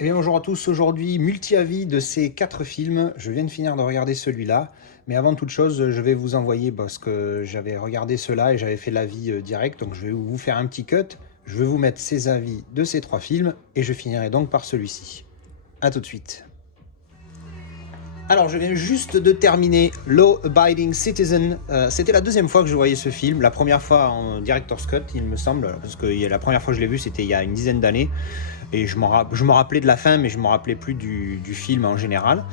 Eh bien bonjour à tous, aujourd'hui multi-avis de ces 4 films. Je viens de finir de regarder celui-là, mais avant toute chose, je vais vous envoyer parce que j'avais regardé cela et j'avais fait l'avis direct, donc je vais vous faire un petit cut. Je vais vous mettre ces avis de ces 3 films et je finirai donc par celui-ci. A tout de suite. Alors, je viens juste de terminer Law Abiding Citizen. C'était la deuxième fois que je voyais ce film. La première fois en Director's Cut, il me semble, parce que la première fois que je l'ai vu, c'était il y a une dizaine d'années. Et je me rappelais de la fin, mais je me rappelais plus du film en général.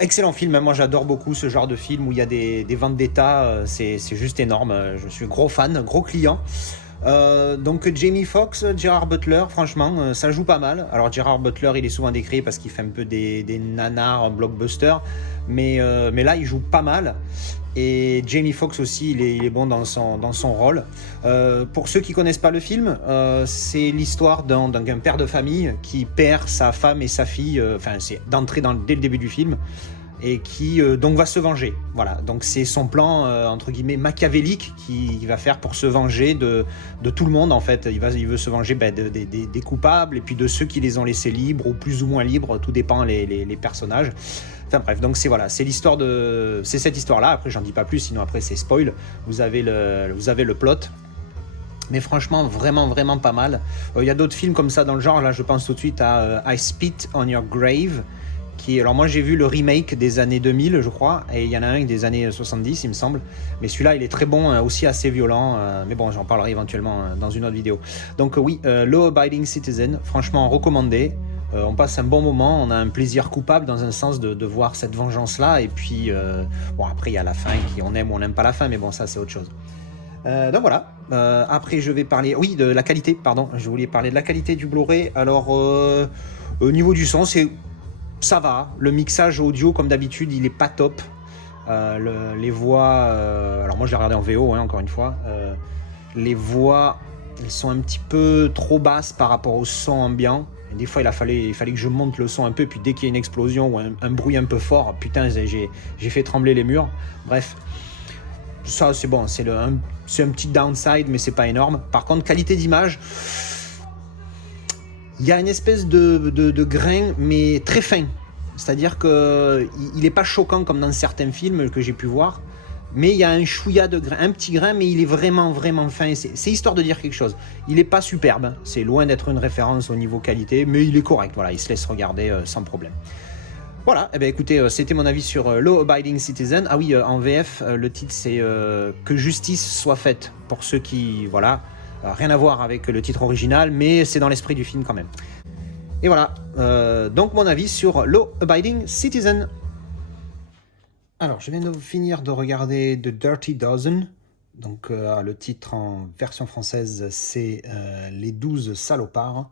Excellent film, hein. Moi j'adore beaucoup ce genre de film où il y a des vendettas, c'est juste énorme. Je suis gros fan, gros client. Donc Jamie Foxx, Gerard Butler, franchement, ça joue pas mal. Alors Gerard Butler, il est souvent décrit parce qu'il fait un peu des nanars blockbusters, mais là, il joue pas mal. Et Jamie Foxx aussi, il est bon dans son rôle. Pour ceux qui connaissent pas le film, c'est l'histoire d'un père de famille qui perd sa femme et sa fille. Enfin, c'est d'entrée dès le début du film et qui donc va se venger. Voilà, donc c'est son plan entre guillemets machiavélique qu'il va faire pour se venger de tout le monde en fait. Il veut se venger des coupables et puis de ceux qui les ont laissés libres ou plus ou moins libres, tout dépend les personnages. Enfin bref, donc c'est l'histoire de c'est cette histoire-là. Après j'en dis pas plus, sinon après c'est spoil. Vous avez le plot. Mais franchement, vraiment pas mal. Il y a d'autres films comme ça dans le genre. Là, je pense tout de suite à I Spit on Your Grave, alors moi j'ai vu le remake des années 2000 je crois, et il y en a un des années 70 il me semble, mais celui-là il est très bon, aussi assez violent, mais bon j'en parlerai éventuellement dans une autre vidéo. Donc oui, Law Abiding Citizen, franchement recommandé. On passe un bon moment, on a un plaisir coupable dans un sens de voir cette vengeance là, et puis bon après il y a la fin, on aime ou on n'aime pas la fin, mais bon ça c'est autre chose. Donc voilà. Après, je vais parler, oui, de la qualité, pardon. Je voulais parler de la qualité du Blu-ray. Alors, au niveau du son, ça va. Le mixage audio, comme d'habitude, il est pas top. Les voix, alors moi je l'ai regardé en VO, hein, encore une fois. Les voix, elles sont un petit peu trop basses par rapport au son ambiant. Et des fois, il fallait que je monte le son un peu, puis dès qu'il y a une explosion ou un bruit un peu fort, putain, j'ai fait trembler les murs. Bref, ça c'est bon, c'est un petit downside, mais c'est pas énorme. Par contre, qualité d'image, il y a une espèce de grain, mais très fin. C'est-à-dire qu'il n'est pas choquant comme dans certains films que j'ai pu voir, mais il y a un chouïa de grain, un petit grain, mais il est vraiment fin. C'est histoire de dire quelque chose. Il n'est pas superbe, hein. C'est loin d'être une référence au niveau qualité, mais il est correct. Voilà, il se laisse regarder sans problème. Voilà, eh bien, écoutez, c'était mon avis sur Law Abiding Citizen. Ah oui, en VF, le titre c'est Que justice soit faite, pour ceux qui, voilà, rien à voir avec le titre original, mais c'est dans l'esprit du film quand même. Et voilà, donc mon avis sur Law Abiding Citizen. Alors, je viens de finir de regarder The Dirty Dozen. Donc, le titre en version française, c'est Les 12 salopards.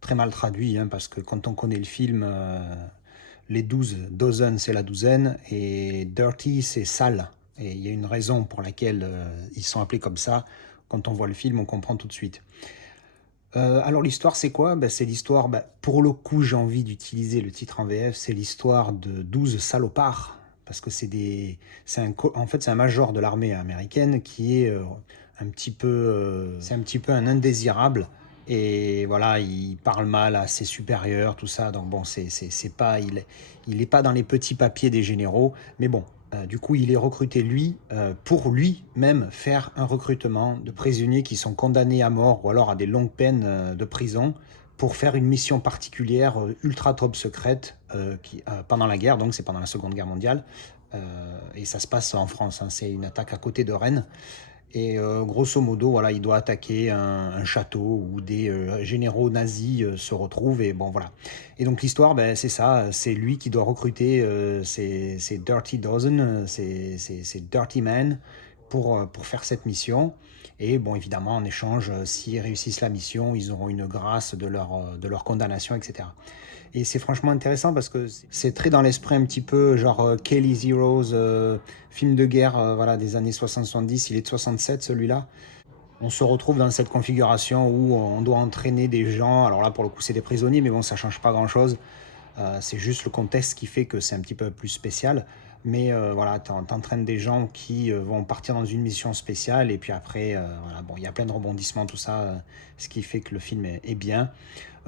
Très mal traduit, hein, parce que quand on connaît le film, les 12, dozen c'est la douzaine, et dirty c'est sale. Et il y a une raison pour laquelle ils sont appelés comme ça. Quand on voit le film, on comprend tout de suite. Alors l'histoire c'est quoi? C'est l'histoire, pour le coup j'ai envie d'utiliser le titre en VF, c'est l'histoire de 12 salopards. Parce que en fait c'est un major de l'armée américaine qui est c'est un petit peu un indésirable. Et voilà, il parle mal à ses supérieurs, tout ça. Donc bon, c'est pas, il est pas dans les petits papiers des généraux. Mais bon, du coup, il est recruté lui pour lui-même faire un recrutement de prisonniers qui sont condamnés à mort ou alors à des longues peines de prison pour faire une mission particulière ultra top secrète pendant la guerre. Donc c'est pendant la Seconde Guerre mondiale. Et ça se passe en France, hein. C'est une attaque à côté de Rennes. Et grosso modo, voilà, il doit attaquer un château où des généraux nazis se retrouvent. Et bon, voilà. Et donc l'histoire, c'est ça. C'est lui qui doit recruter ces Dirty Dozen, ces Dirty Men pour faire cette mission. Et bon, évidemment, en échange, s'ils réussissent la mission, ils auront une grâce de leur condamnation, etc. Et c'est franchement intéressant parce que c'est très dans l'esprit un petit peu genre Kelly's Heroes, film de guerre voilà, des années 60-70, il est de 67 celui-là. On se retrouve dans cette configuration où on doit entraîner des gens, alors là pour le coup c'est des prisonniers, mais bon ça change pas grand-chose, C'est juste le contexte qui fait que c'est un petit peu plus spécial. Mais voilà, t'entraînes des gens qui vont partir dans une mission spéciale et puis après, voilà, bon, il y a plein de rebondissements, tout ça, ce qui fait que le film est bien.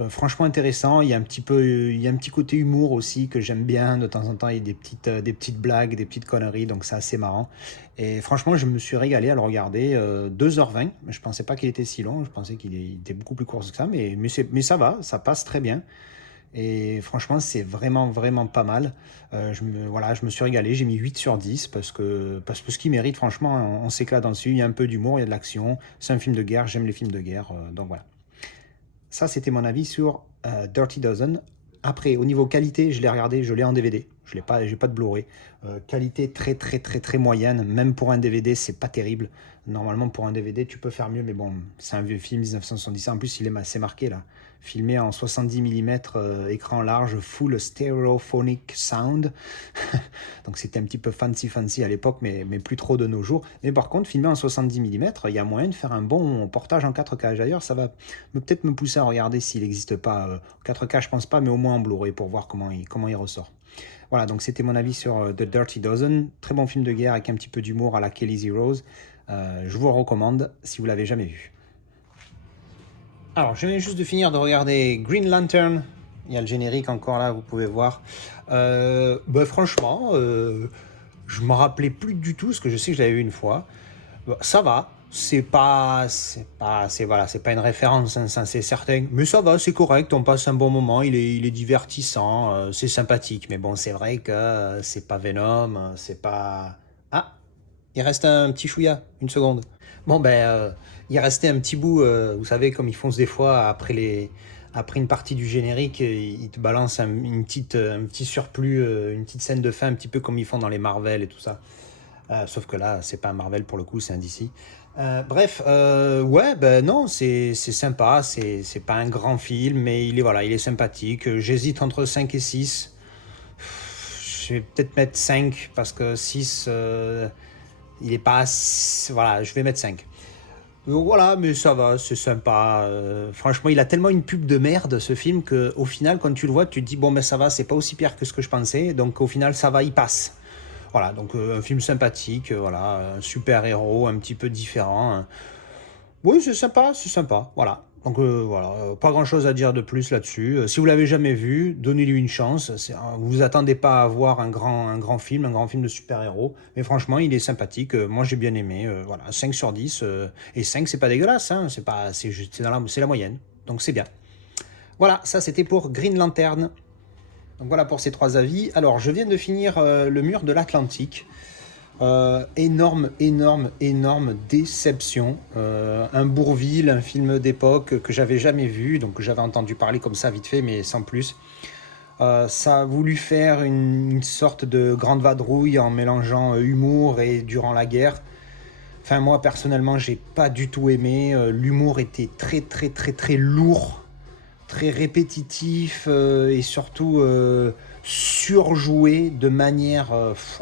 Franchement intéressant, il y a un petit côté humour aussi que j'aime bien, de temps en temps il y a des petites blagues, des petites conneries, donc c'est assez marrant. Et franchement, je me suis régalé à le regarder, 2h20, je pensais pas qu'il était si long, je pensais qu'il était beaucoup plus court que ça, mais ça va, ça passe très bien. Et franchement, c'est vraiment, vraiment pas mal. Voilà, je me suis régalé, j'ai mis 8 sur 10 parce que ce qu'il mérite, franchement, on s'éclate dessus. Il y a un peu d'humour, il y a de l'action. C'est un film de guerre, j'aime les films de guerre, donc voilà. Ça, c'était mon avis sur Dirty Dozen. Après, au niveau qualité, je l'ai regardé, je l'ai en DVD. Je l'ai pas, j'ai pas de Blu-ray. Qualité très très très très moyenne. Même pour un DVD, c'est pas terrible. Normalement, pour un DVD, tu peux faire mieux, mais bon, c'est un vieux film 1970. En plus, c'est marqué là. Filmé en 70 mm, écran large, full stereophonic sound. Donc c'était un petit peu fancy à l'époque, mais plus trop de nos jours. Mais par contre, filmé en 70 mm, il y a moyen de faire un bon portage en 4K. D'ailleurs, ça va peut-être me pousser à regarder s'il n'existe pas 4K, je pense pas, mais au moins en Blu-ray pour voir comment il ressort. Voilà, donc c'était mon avis sur The Dirty Dozen. Très bon film de guerre avec un petit peu d'humour à la Kelly Zeros. Je vous le recommande si vous l'avez jamais vu. Alors, je viens juste de finir de regarder Green Lantern. Il y a le générique encore là, vous pouvez voir. Franchement, je me rappelais plus du tout, parce que je sais que je l'avais vu une fois. Ça va, voilà, c'est pas une référence, hein, ça c'est certain. Mais ça va, c'est correct, on passe un bon moment, il est divertissant, c'est sympathique. Mais bon, c'est vrai que c'est pas Venom, c'est pas... Ah, il reste un petit chouïa, une seconde. Bon, il restait un petit bout, vous savez, comme ils font des fois après une partie du générique, ils te balancent un petit surplus, une petite scène de fin, un petit peu comme ils font dans les Marvel et tout ça. Sauf que là, c'est pas un Marvel pour le coup, c'est un DC. Bref, ouais, ben non, c'est sympa, c'est pas un grand film, mais voilà, il est sympathique. J'hésite entre 5 et 6. Je vais peut-être mettre 5 parce que 6, il est pas. Voilà, je vais mettre 5. Donc voilà, mais ça va, c'est sympa. Franchement, il a tellement une pub de merde ce film que au final, quand tu le vois, tu te dis bon, ben ça va, c'est pas aussi pire que ce que je pensais. Donc au final, ça va, il passe. Voilà, donc un film sympathique, voilà, un super héros, un petit peu différent, hein. Oui, c'est sympa, voilà. Donc voilà, pas grand chose à dire de plus là-dessus. Si vous l'avez jamais vu, donnez-lui une chance. Vous vous attendez pas à voir un grand film de super-héros. Mais franchement, il est sympathique. Moi, j'ai bien aimé. Voilà, 5 sur 10. Et 5, c'est pas dégueulasse, hein. C'est la moyenne. Donc c'est bien. Voilà, ça c'était pour Green Lantern. Donc voilà pour ces 3 avis. Alors, je viens de finir Le Mur de l'Atlantique. Énorme déception. Un Bourvil, un film d'époque que j'avais jamais vu, donc j'avais entendu parler comme ça vite fait, mais sans plus. Ça a voulu faire une sorte de grande vadrouille en mélangeant humour et durant la guerre. Enfin, moi personnellement, j'ai pas du tout aimé. L'humour était très très très très lourd, très répétitif et surtout surjoué de manière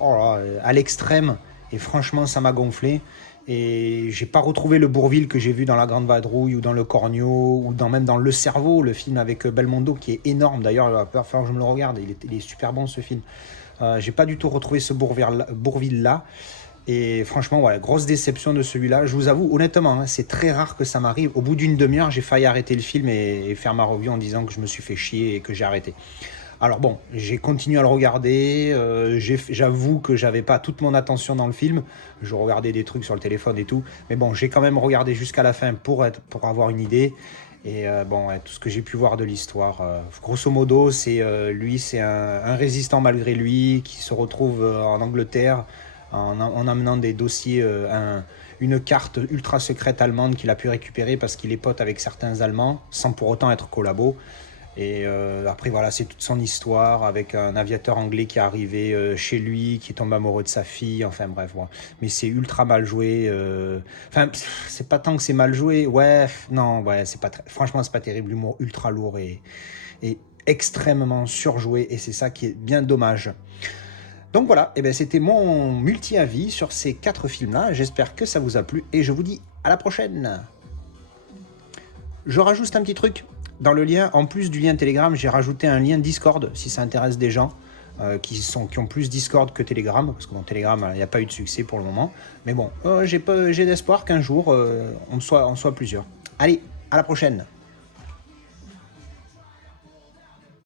à l'extrême. Et franchement, ça m'a gonflé. Et j'ai pas retrouvé le Bourvil que j'ai vu dans La Grande Vadrouille ou dans Le Cornio ou même dans Le Cerveau, le film avec Belmondo qui est énorme. D'ailleurs, il va falloir que je me le regarde. Il est super bon ce film. J'ai pas du tout retrouvé ce Bourvil là. Et franchement, voilà, grosse déception de celui-là. Je vous avoue, honnêtement, hein, c'est très rare que ça m'arrive. Au bout d'une demi-heure, j'ai failli arrêter le film et faire ma review en disant que je me suis fait chier et que j'ai arrêté. Alors bon, j'ai continué à le regarder. J'avoue que j'avais pas toute mon attention dans le film. Je regardais des trucs sur le téléphone et tout. Mais bon, j'ai quand même regardé jusqu'à la fin pour avoir une idée. Et ouais, tout ce que j'ai pu voir de l'histoire, grosso modo, c'est un résistant malgré lui qui se retrouve en Angleterre en amenant des dossiers, une carte ultra secrète allemande qu'il a pu récupérer parce qu'il est pote avec certains Allemands, sans pour autant être collabo. Et après, voilà, c'est toute son histoire avec un aviateur anglais qui est arrivé chez lui, qui tombe amoureux de sa fille, enfin bref, voilà. Mais c'est ultra mal joué. Enfin, c'est pas tant que c'est mal joué, ouais, non, ouais, franchement, c'est pas terrible, l'humour ultra lourd et extrêmement surjoué, et c'est ça qui est bien dommage. Donc voilà, et c'était mon multi-avis sur ces 4 films-là. J'espère que ça vous a plu et je vous dis à la prochaine. Je rajoute un petit truc. dans le lien, en plus du lien Telegram, j'ai rajouté un lien Discord, si ça intéresse des gens qui ont plus Discord que Telegram, parce que bon, Telegram, il n'y a pas eu de succès pour le moment. Mais bon, j'ai d'espoir qu'un jour, on soit plusieurs. Allez, à la prochaine.